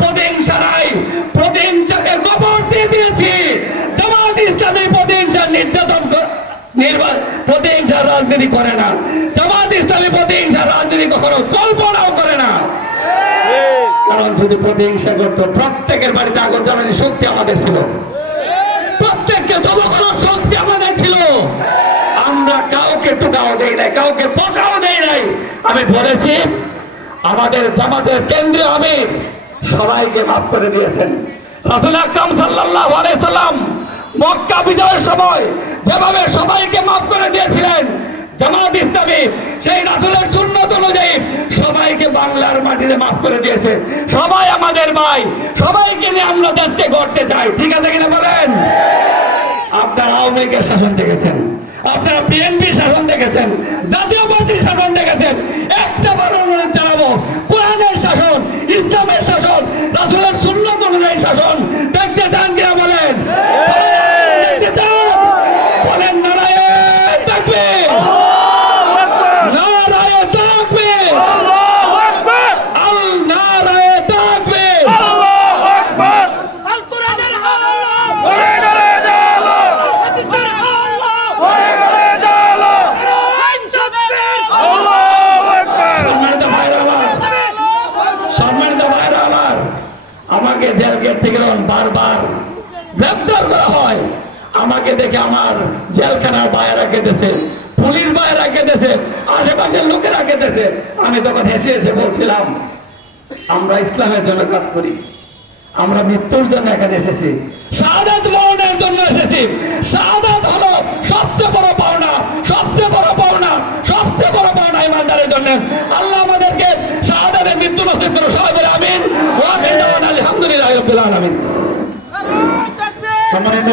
প্রতিহিংসা নাই, প্রতিহিংসাকে কবর দিয়ে দিয়েছি। জামাত ইসলামী প্রতিহিংসা নির্যাতন প্রতিহিংসার রাজনীতি করে না। জামাত ইসলামী প্রতিহিংসার রাজনীতি কখনো কল্পনাও করে না। কারণ যদি প্রতিহিংসা করতো, প্রত্যেকের বাড়িতে আগুন জ্বালানোর শক্তি আমাদের ছিল, প্রত্যেককে জমা করার শক্তি আমাদের ছিল। আমরা কাউকে টুকাও দেই নাই, কাউকে পটাও দেই নাই। আমি বলেছি আমাদের জামাতের কেন্দ্রীয় আমির সবাইকে মাফ করে দিয়েছেন। রাসূল আকরাম সাল্লাল্লাহু আলাইহি সাল্লাম মক্কা বিজয়ের সময় যেভাবে সবাইকে মাফ করে দিয়েছিলেন, জামাত ইসলামী সেই রাসূলের সুন্নাত অনুযায়ী সবাইকে বাংলার মাটিতে মাফ করে দিয়েছে। সবাই আমাদের ভাই, সবাইকে নিয়ে আমরা দেশকে গড়তে চাই। ঠিক আছে কিনা বলেন? আপনারা আওয়ামী লীগের শাসন দেখেছেন, আপনারা বিএনপির শাসন দেখেছেন, জাতীয় পার্টির শাসন দেখেছেন। একটা বার অনুরোধ জানাবো, কোরআনের শাসন, ইসলামের শাসন, রাসূলের সুন্নাত অনুযায়ী শাসন দেখতে চান কিনা বলেন? দেখতে চান? বলেন নারায়ে তাকবীর, নারায়ে তাকবীর, আল্লাহু আকবার, নারায়ে তাকবীর, আল্লাহু আকবার। আল কোরআনের আলো করে গেলে জালো, হাদিসের আলো করে গেলে জালো, আইন তাকবীর, আল্লাহু আকবার। সম্মানিত ভাইরা আমার, সম্মানিত ভাইরা আমার, আমাকে জেল গেট থেকে বারবার গ্রেফতার করা হয়। আমাকে দেখে আমার জেলখানার বাইরে কেঁদেছে, পুলিশ বাইরে কেঁদেছে, আশেপাশের লোকেরা কেঁদেছে। আমি তখন হেসে হেসে বলছিলাম, আমরা ইসলামের জন্য কাজ করি, আমরা মৃত্যুর জন্য এখানে এসেছি, শাহাদাত বরণের জন্য এসেছি। শাহাদাত হলো সবচেয়ে বড় পাওনা, সবচেয়ে বড় পাওনা, সবচেয়ে বড় পাওনা ইমানদারের জন্য। আল্লাহ আমাদেরকে শাহাদাতের মৃত্যু নসিব করুন। সবাই বলে আমিন। ওয়া আখিরু দাওয়ানা আলহামদুলিল্লাহি রাব্বিল আলামিন। সম্মানিত